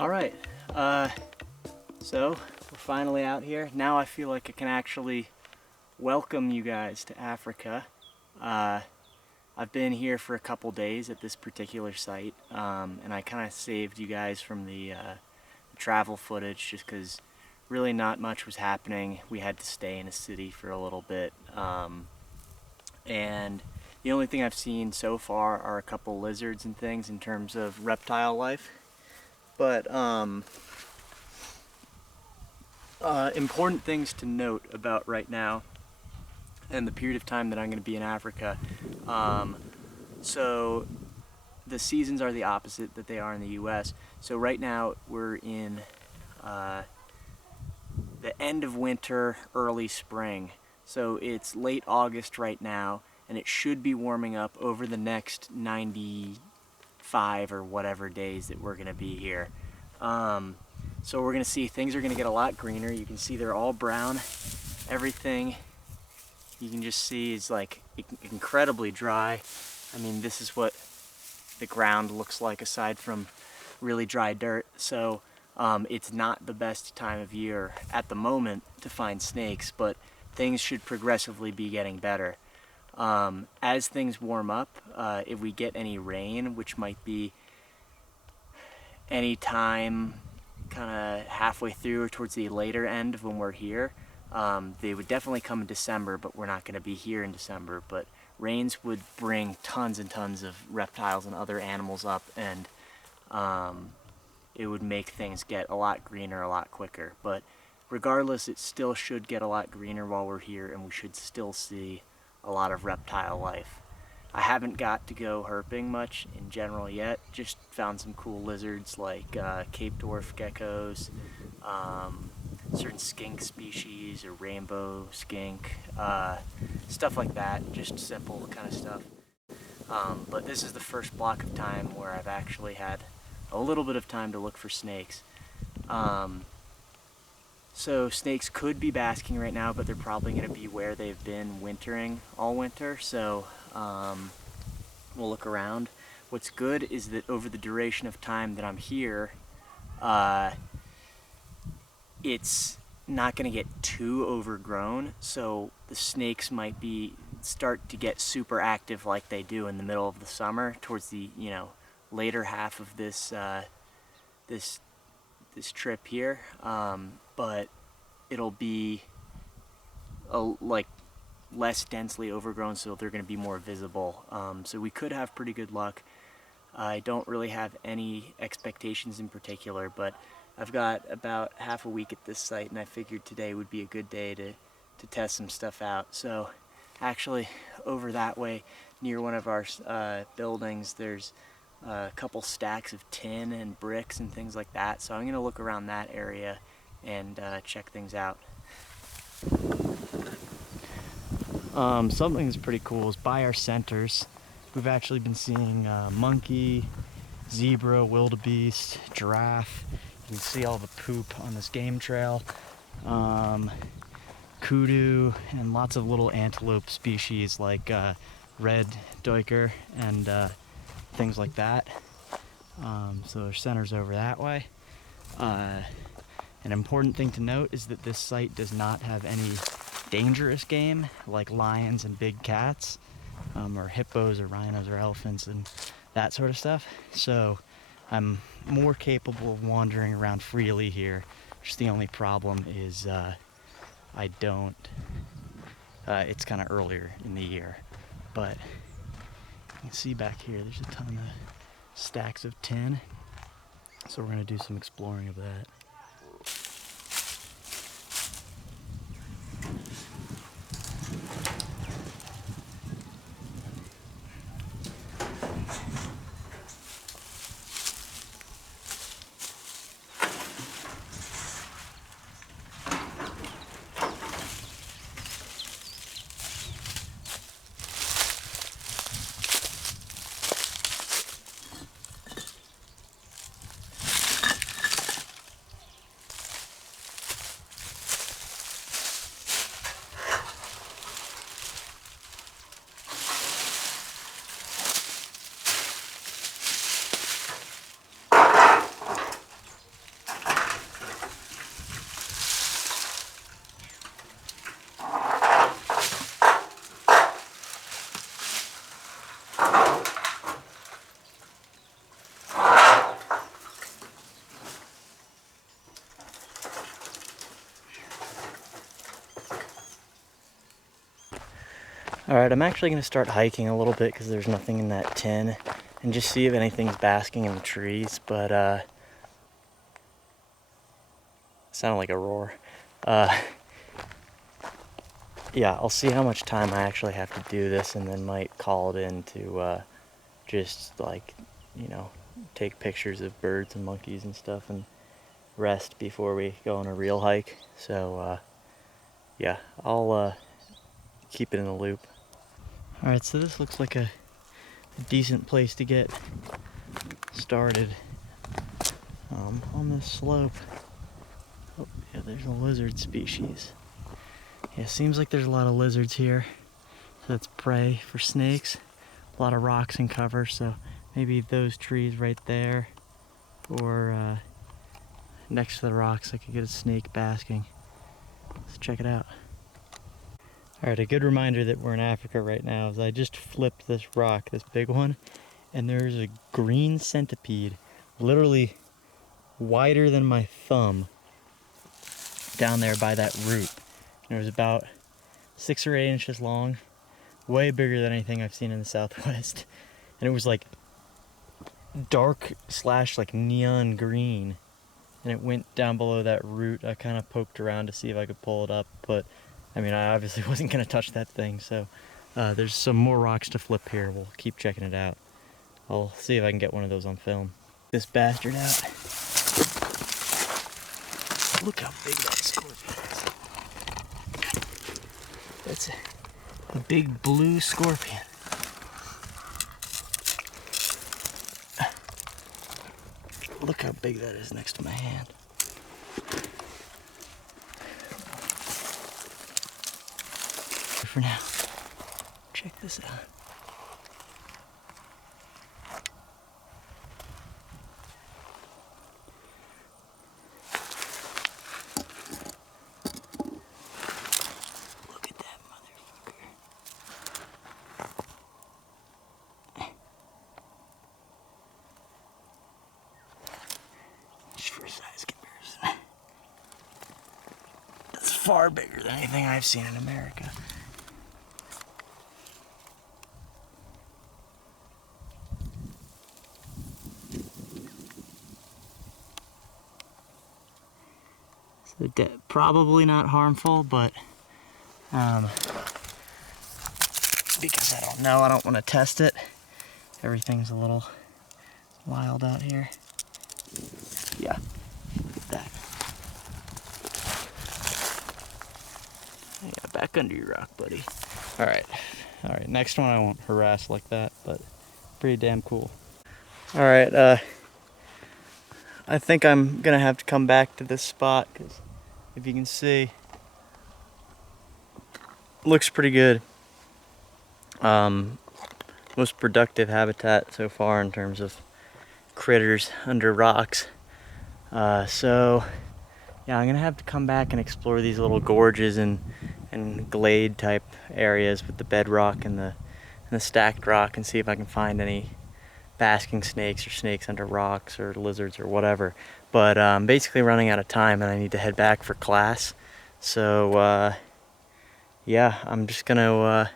All right, so we're finally out here. Now I feel like I can actually welcome you guys to Africa. I've been here for a couple days at this particular site, and I kind of saved you guys from the travel footage just because really not much was happening. We had to stay in a city for a little bit, and the only thing I've seen so far are a couple lizards and things in terms of reptile life. But important things to note about right now and the period of time that I'm going to be in Africa. So the seasons are the opposite that they are in the US. So right now we're in the end of winter, early spring. So it's late August right now, and it should be warming up over the next 95 or whatever days that we're going to be here. So we're going to see things are going to get a lot greener. You can see they're all brown. Everything you can just see is like incredibly dry. I mean, this is what the ground looks like aside from really dry dirt. So it's not the best time of year at the moment to find snakes, but things should progressively be getting better. As things warm up, if we get any rain, which might be any time kind of halfway through or towards the later end of when we're here, they would definitely come in December, but we're not going to be here in December. But rains would bring tons and tons of reptiles and other animals up, and it would make things get a lot greener a lot quicker. But regardless, it still should get a lot greener while we're here, and we should still see a lot of reptile life. I haven't got to go herping much in general yet, just found some cool lizards like Cape dwarf geckos, certain skink species or rainbow skink, stuff like that, just simple kind of stuff. But this is the first block of time where I've actually had a little bit of time to look for snakes. So snakes could be basking right now, but they're probably going to be where they've been wintering all winter, so we'll look around. What's good is that over the duration of time that I'm here, it's not going to get too overgrown, so the snakes might start to get super active like they do in the middle of the summer towards the later half of this this trip here, but it'll be like less densely overgrown, so they're going to be more visible. So we could have pretty good luck. I don't really have any expectations in particular, but I've got about half a week at this site, and I figured today would be a good day to test some stuff out. So actually over that way near one of our buildings, there's a couple stacks of tin and bricks and things like that, so I'm going to look around that area and check things out. Something that's pretty cool is by our centers we've actually been seeing monkey, zebra, wildebeest, giraffe. You can see all the poop on this game trail, kudu, and lots of little antelope species like red duiker and things like that. So there's centers over that way. An important thing to note is that this site does not have any dangerous game like lions and big cats, or hippos or rhinos or elephants and that sort of stuff. So I'm more capable of wandering around freely here. Just the only problem is I don't, it's kind of earlier in the year, but you can see back here there's a ton of stacks of tin, so we're going to do some exploring of that. Alright, I'm actually going to start hiking a little bit because there's nothing in that tin and just see if anything's basking in the trees, but it sounded like a roar. Yeah, I'll see how much time I actually have to do this and then might call it in to just like, you know, take pictures of birds and monkeys and stuff and rest before we go on a real hike. So yeah, I'll keep it in the loop. Alright, so this looks like a decent place to get started on this slope. Oh, yeah, there's a lizard species. Yeah, seems like there's a lot of lizards here. So that's prey for snakes. A lot of rocks and cover, so maybe those trees right there or next to the rocks I could get a snake basking. Let's check it out. Alright, a good reminder that we're in Africa right now is I just flipped this rock, this big one, and there's a green centipede, literally wider than my thumb, down there by that root. And it was about 6 or 8 inches long, way bigger than anything I've seen in the Southwest. And it was like dark / like neon green. And it went down below that root. I kind of poked around to see if I could pull it up, but I mean, I obviously wasn't going to touch that thing, so there's some more rocks to flip here. We'll keep checking it out. I'll see if I can get one of those on film. This bastard out. Look how big that scorpion is. That's a big blue scorpion. Look how big that is next to my hand. For now, check this out. Look at that motherfucker. Just for size comparison, that's far bigger than anything I've seen in America. Probably not harmful, but because I don't know, I don't want to test it. Everything's a little wild out here. Yeah, look at that. Yeah, back under your rock, buddy. All right, next one I won't harass like that, but pretty damn cool. All right, I think I'm gonna have to come back to this spot because if you can see, looks pretty good. Most productive habitat so far in terms of critters under rocks. So yeah, I'm gonna have to come back and explore these little gorges and glade type areas with the bedrock and the stacked rock and see if I can find any basking snakes or snakes under rocks or lizards or whatever. But I'm basically running out of time and I need to head back for class. So yeah, I'm just gonna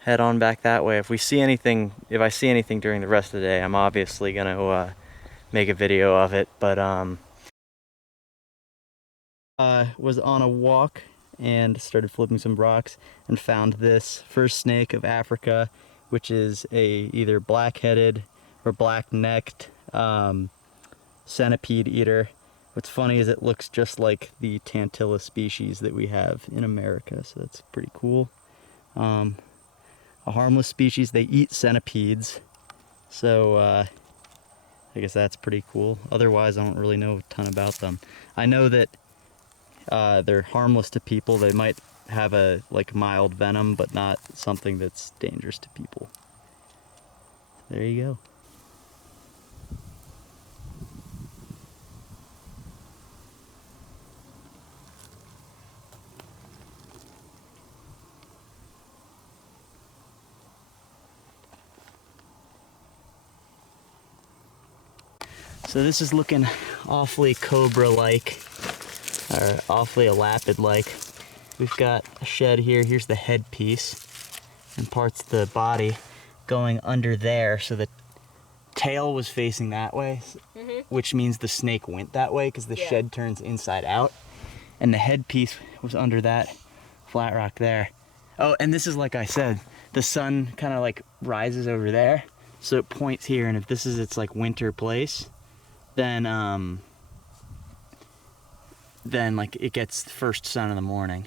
head on back that way. If I see anything during the rest of the day, I'm obviously gonna make a video of it. But was on a walk and started flipping some rocks and found this first snake of Africa, which is a either black-headed or black-necked centipede eater. What's funny is it looks just like the Tantilla species that we have in America, so that's pretty cool. A harmless species. They eat centipedes, so I guess that's pretty cool. Otherwise, I don't really know a ton about them. I know that they're harmless to people. They might have a mild venom, but not something that's dangerous to people. There you go. So this is looking awfully cobra-like, or awfully elapid-like. We've got a shed here. Here's the headpiece. and parts of the body going under there. So the tail was facing that way, which means the snake went that way because the shed turns inside out. And the headpiece was under that flat rock there. Oh, and this is like I said, the sun kind of like rises over there, so it points here, and if this is its like winter place, then like it gets the first sun in the morning.